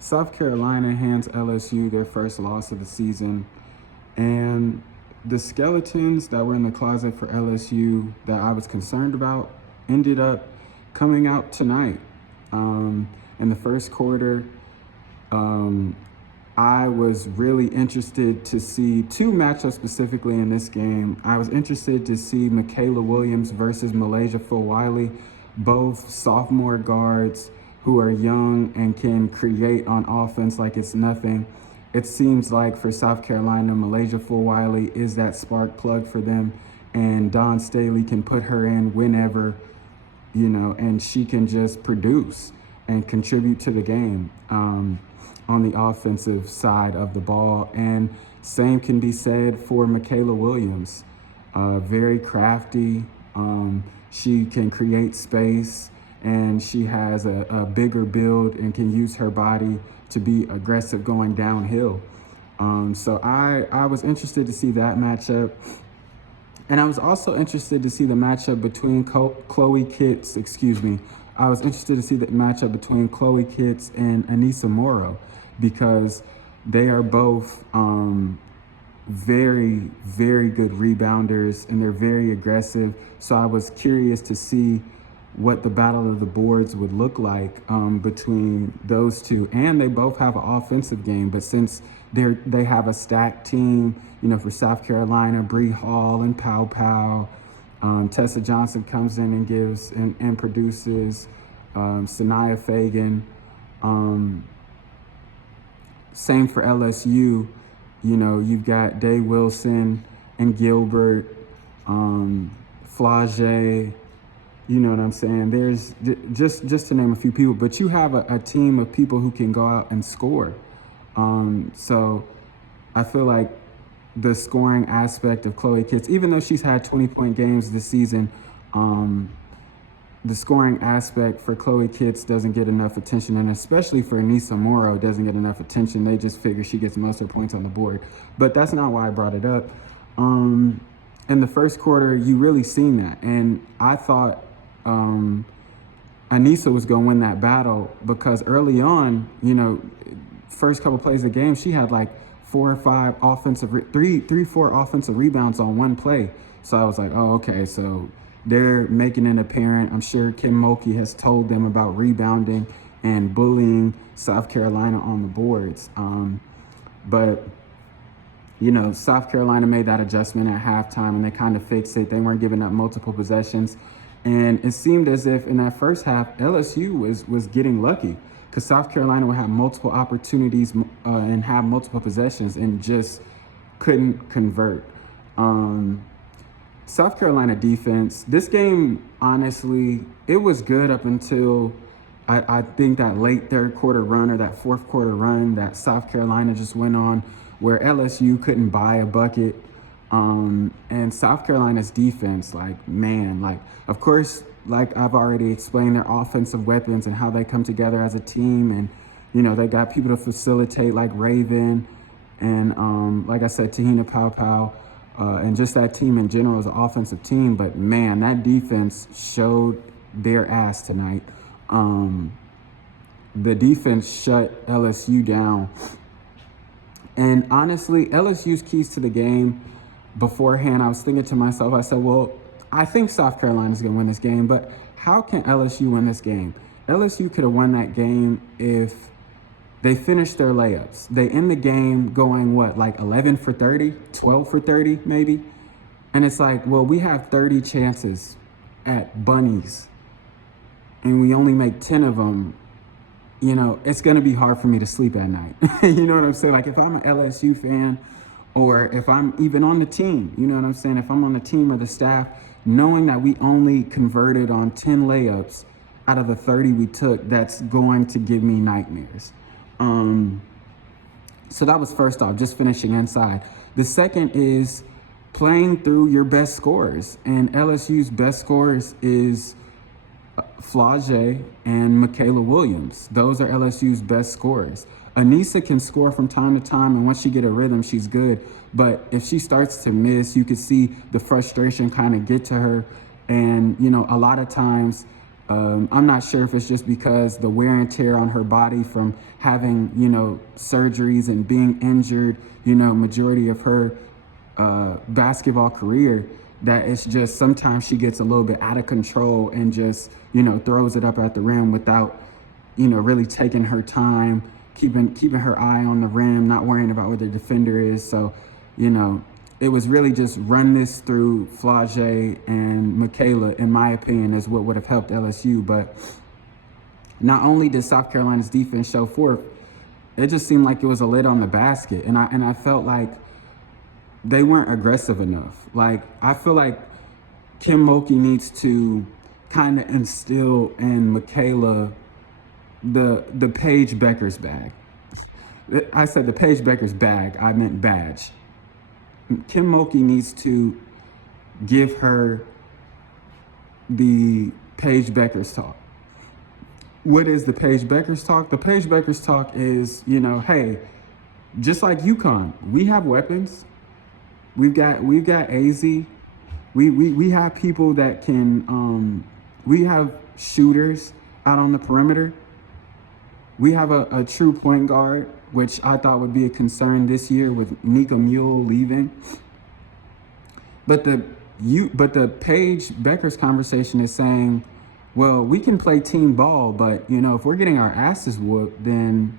South Carolina hands LSU their first loss of the season, and the skeletons that were in the closet for LSU that I was concerned about ended up coming out tonight. In the first quarter, I was really interested to see two matchups specifically in this game. I was interested to see Michaela Williams versus Malaysia Fulwiley, both sophomore guards who are young and can create on offense like it's nothing. It seems like for South Carolina, Malaysia Fulwiley is that spark plug for them, and Dawn Staley can put her in whenever, and she can just produce and contribute to the game on the offensive side of the ball. And same can be said for Michaela Williams. Very crafty. She can create space, and she has a bigger build and can use her body to be aggressive going downhill. So I was interested to see that matchup. And I was also interested to see the matchup between Chloe Kitts, I was interested to see the matchup between Chloe Kitts and Anissa Morrow, because they are both very, very good rebounders, and they're very aggressive. So I was curious to see what the battle of the boards would look like between those two. And they both have an offensive game, but since they have a stacked team, for South Carolina, Bree Hall and Pow Pow, Tessa Johnson comes in and gives and produces, Sanaya Fagan. Same for LSU. You've got Day Wilson and Gilbert, Flage. You know what I'm saying? There's just to name a few people, but you have a team of people who can go out and score. So I feel like the scoring aspect of Chloe Kitts, even though she's had 20-point games this season, the scoring aspect for Chloe Kitts doesn't get enough attention, and especially for Anissa Morrow doesn't get enough attention. They just figure she gets most of her points on the board. But that's not why I brought it up. In the first quarter, you really seen that. And I thought Anissa was going to win that battle, because early on, first couple plays of the game, she had like 4 or 5 4 offensive rebounds on one play. So I was like, oh, okay, so they're making it apparent. I'm sure Kim Mulkey has told them about rebounding and bullying South Carolina on the boards. But South Carolina made that adjustment at halftime, and they kind of fixed it. They weren't giving up multiple possessions. And it seemed as if in that first half, LSU was getting lucky, because South Carolina would have multiple opportunities and have multiple possessions and just couldn't convert. South Carolina defense, this game, honestly, it was good up until I think that late third quarter run, or that fourth quarter run that South Carolina just went on, where LSU couldn't buy a bucket. And South Carolina's defense, of course, like I've already explained, their offensive weapons and how they come together as a team. And, they got people to facilitate like Raven and, like I said, Tahina Pow Pow, and just that team in general is an offensive team. But, man, that defense showed their ass tonight. The defense shut LSU down. And honestly, LSU's keys to the game, beforehand, I was thinking to myself, I said, well, I think South Carolina's going to win this game, but how can LSU win this game? LSU could have won that game if they finished their layups. They end the game going, 11 for 30, 12 for 30 maybe? And it's like, well, we have 30 chances at bunnies, and we only make 10 of them. It's going to be hard for me to sleep at night. You know what I'm saying? Like, if I'm an LSU fan, or if I'm even on the team, you know what I'm saying? If I'm on the team or the staff, knowing that we only converted on 10 layups out of the 30 we took, that's going to give me nightmares. So that was first off, just finishing inside. The second is playing through your best scorers. And LSU's best scorers is Flage and Michaela Williams. Those are LSU's best scorers. Anissa can score from time to time, and once she get a rhythm, she's good. But if she starts to miss, you could see the frustration kind of get to her. And, a lot of times I'm not sure if it's just because the wear and tear on her body from having, surgeries and being injured, majority of her basketball career, that it's just sometimes she gets a little bit out of control and just, throws it up at the rim without, really taking her time, keeping her eye on the rim, not worrying about where the defender is. So, it was really just run this through Flau'jae and Michaela, in my opinion, is what would have helped LSU. But not only did South Carolina's defense show forth, it just seemed like it was a lid on the basket. And I felt like they weren't aggressive enough. Like, I feel like Kim Mulkey needs to kind of instill in Michaela the Paige Beckers bag. I said the Paige Beckers bag, I meant badge. Kim Mulkey needs to give her the Paige Beckers talk. What is the Paige Beckers talk? The Paige Beckers talk is, hey, just like UConn, we have weapons. We've got AZ. We have people that can. We have shooters out on the perimeter. We have a true point guard, which I thought would be a concern this year with Nika Mule leaving. But the Paige Beckers conversation is saying, well, we can play team ball, but if we're getting our asses whooped, then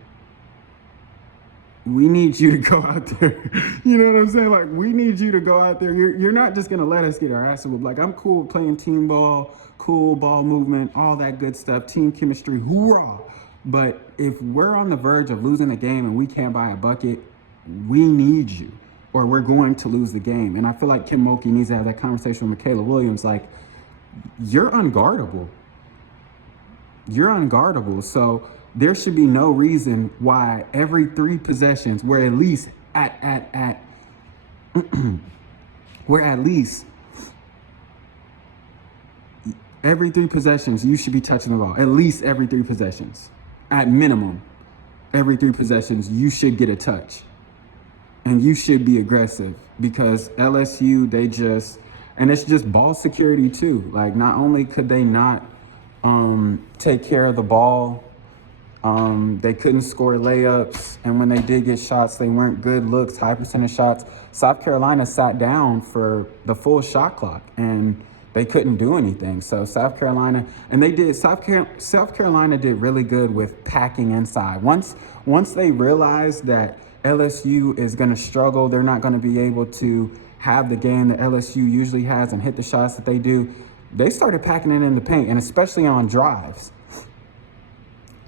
we need you to go out there. You know what I'm saying? Like, we need you to go out there. You're not just gonna let us get our asses whooped. Like, I'm cool with playing team ball, cool ball movement, all that good stuff, team chemistry, hoorah. But if we're on the verge of losing the game and we can't buy a bucket, we need you, or we're going to lose the game. And I feel like Kim Mulkey needs to have that conversation with Michaela Williams. Like, you're unguardable. You're unguardable. So there should be no reason why every 3 possessions, we're at least we're at least every 3 possessions, you should be touching the ball. At least every 3 possessions. At minimum, every 3 possessions, you should get a touch. And you should be aggressive, because LSU, and it's just ball security too. Like, not only could they not take care of the ball, they couldn't score layups. And when they did get shots, they weren't good looks, high percentage shots. South Carolina sat down for the full shot clock, and they couldn't do anything. So South Carolina did really good with packing inside. Once they realized that LSU is going to struggle, they're not going to be able to have the game that LSU usually has and hit the shots that they do, they started packing it in the paint, and especially on drives.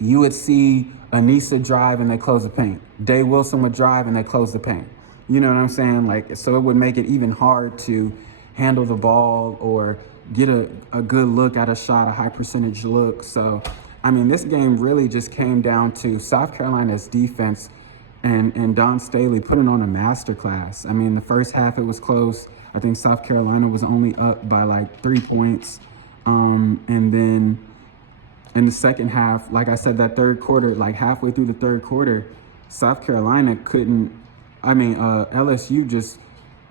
You would see Anissa drive and they close the paint. Day Wilson would drive and they close the paint. You know what I'm saying? Like, so it would make it even hard to handle the ball or get a good look at a shot, a high percentage look. So, I mean, this game really just came down to South Carolina's defense and Don Staley putting on a masterclass. I mean, the first half it was close. I think South Carolina was only up by like 3 points. And then in the second half, like I said, that third quarter, like halfway through the third quarter, South Carolina LSU just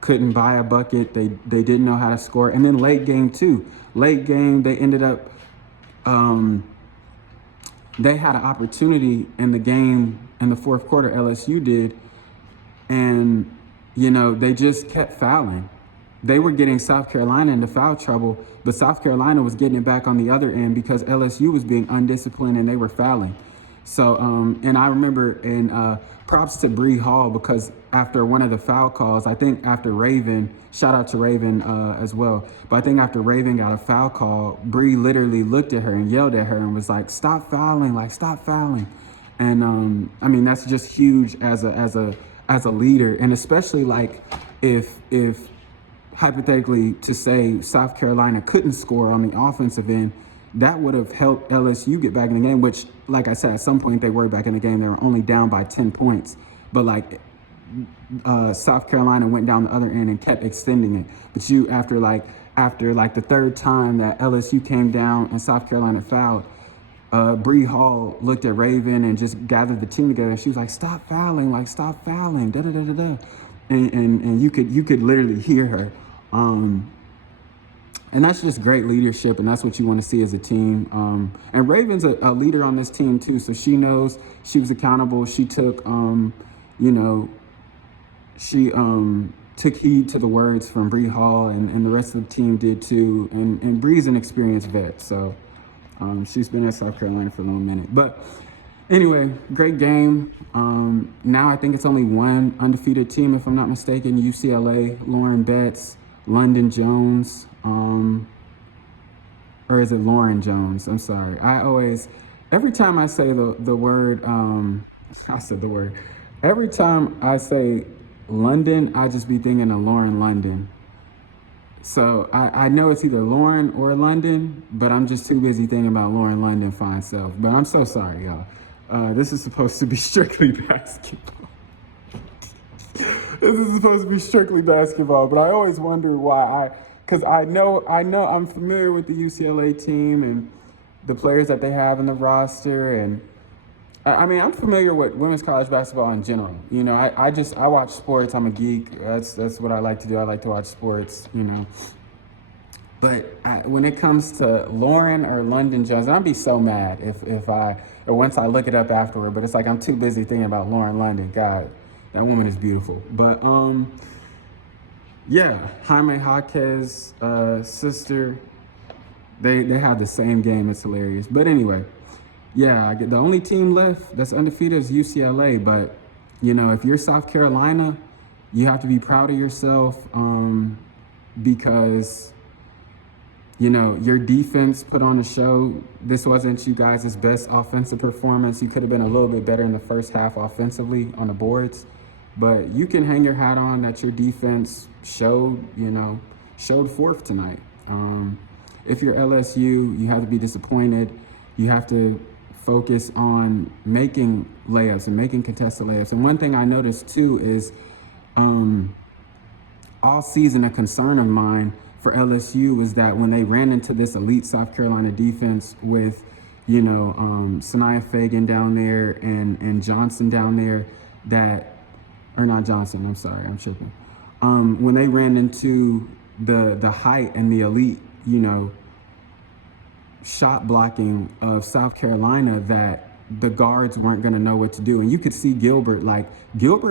couldn't buy a bucket. They didn't know how to score. And then late game too. Late game, they ended up, they had an opportunity in the game in the fourth quarter, LSU did, and, they just kept fouling. They were getting South Carolina into foul trouble, but South Carolina was getting it back on the other end because LSU was being undisciplined and they were fouling. So, and I remember, props to Bree Hall, because after one of the foul calls, I think after Raven, shout out to Raven as well, but I think after Raven got a foul call, Bree literally looked at her and yelled at her and was like, stop fouling, like, stop fouling. And I mean, that's just huge as a leader. And especially like if hypothetically, to say South Carolina couldn't score on the offensive end, that would have helped LSU get back in the game, which, like I said, at some point they were back in the game. They were only down by 10 points. But, like, South Carolina went down the other end and kept extending it. But after the third time that LSU came down and South Carolina fouled, Bree Hall looked at Raven and just gathered the team together. She was like, stop fouling, da-da-da-da-da. And you could literally hear her. And that's just great leadership, and that's what you want to see as a team. And Raven's a leader on this team too, so she knows she was accountable. She took, you know, she took heed to the words from Bree Hall, and the rest of the team did too. And Bree's an experienced vet, so she's been at South Carolina for a long minute. But anyway, great game. Now I think it's only one undefeated team, if I'm not mistaken. UCLA, Lauren Betts, London Jones, or is it Lauren Jones? I'm sorry. Every time I say the word, I said the word. Every time I say London, I just be thinking of Lauren London. So I know it's either Lauren or London, but I'm just too busy thinking about Lauren London fine self. But I'm so sorry, y'all. This is supposed to be strictly basketball. This is supposed to be strictly basketball, but I always wonder why because I know I'm familiar with the UCLA team and the players that they have in the roster, and I mean, I'm familiar with women's college basketball in general. You know, I watch sports. I'm a geek. That's what I like to do. I like to watch sports, you know. But when it comes to Lauren or London Jones, I'd be so mad or once I look it up afterward. But it's like I'm too busy thinking about Lauren London. God, that woman is beautiful. But yeah, Jaime Jaquez's sister, they have the same game. It's hilarious. But anyway. Yeah, the only team left that's undefeated is UCLA, but, you know, if you're South Carolina, you have to be proud of yourself because, you know, your defense put on a show. This wasn't you guys' best offensive performance. You could have been a little bit better in the first half offensively on the boards, but you can hang your hat on that your defense showed forth tonight. If you're LSU, you have to be disappointed. You have to focus on making layups and making contested layups. And one thing I noticed too is all season a concern of mine for LSU was that when they ran into this elite South Carolina defense with, you know, Sanaya Fagan down there and Johnson down there, or not Johnson, I'm sorry, I'm tripping. When they ran into the height and the elite, you know, shot blocking of South Carolina, that the guards weren't going to know what to do. And you could see Gilbert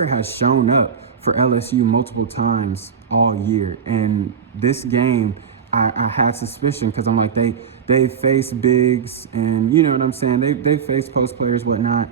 has shown up for LSU multiple times all year. And this game, I had suspicion because I'm like, they face bigs and, you know what I'm saying? They face post players, whatnot,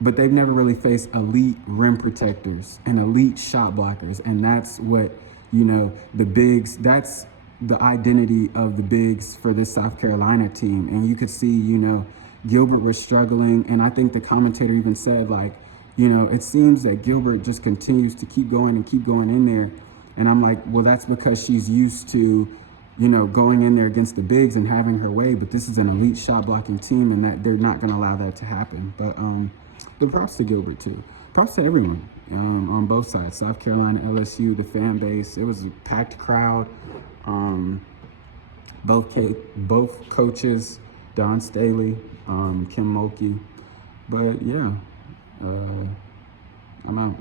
but they've never really faced elite rim protectors and elite shot blockers. And that's what, you know, the bigs, that's the identity of the bigs for this South Carolina team. And you could see, you know, Gilbert was struggling. And I think the commentator even said, like, you know, it seems that Gilbert just continues to keep going in there. And I'm like, well, that's because she's used to, you know, going in there against the bigs and having her way. But this is an elite shot blocking team, and that they're not going to allow that to happen. But the props to Gilbert too. Props to everyone on both sides. South Carolina, LSU, the fan base. It was a packed crowd. Both coaches, Don Staley, Kim Mulkey. But yeah, I'm out.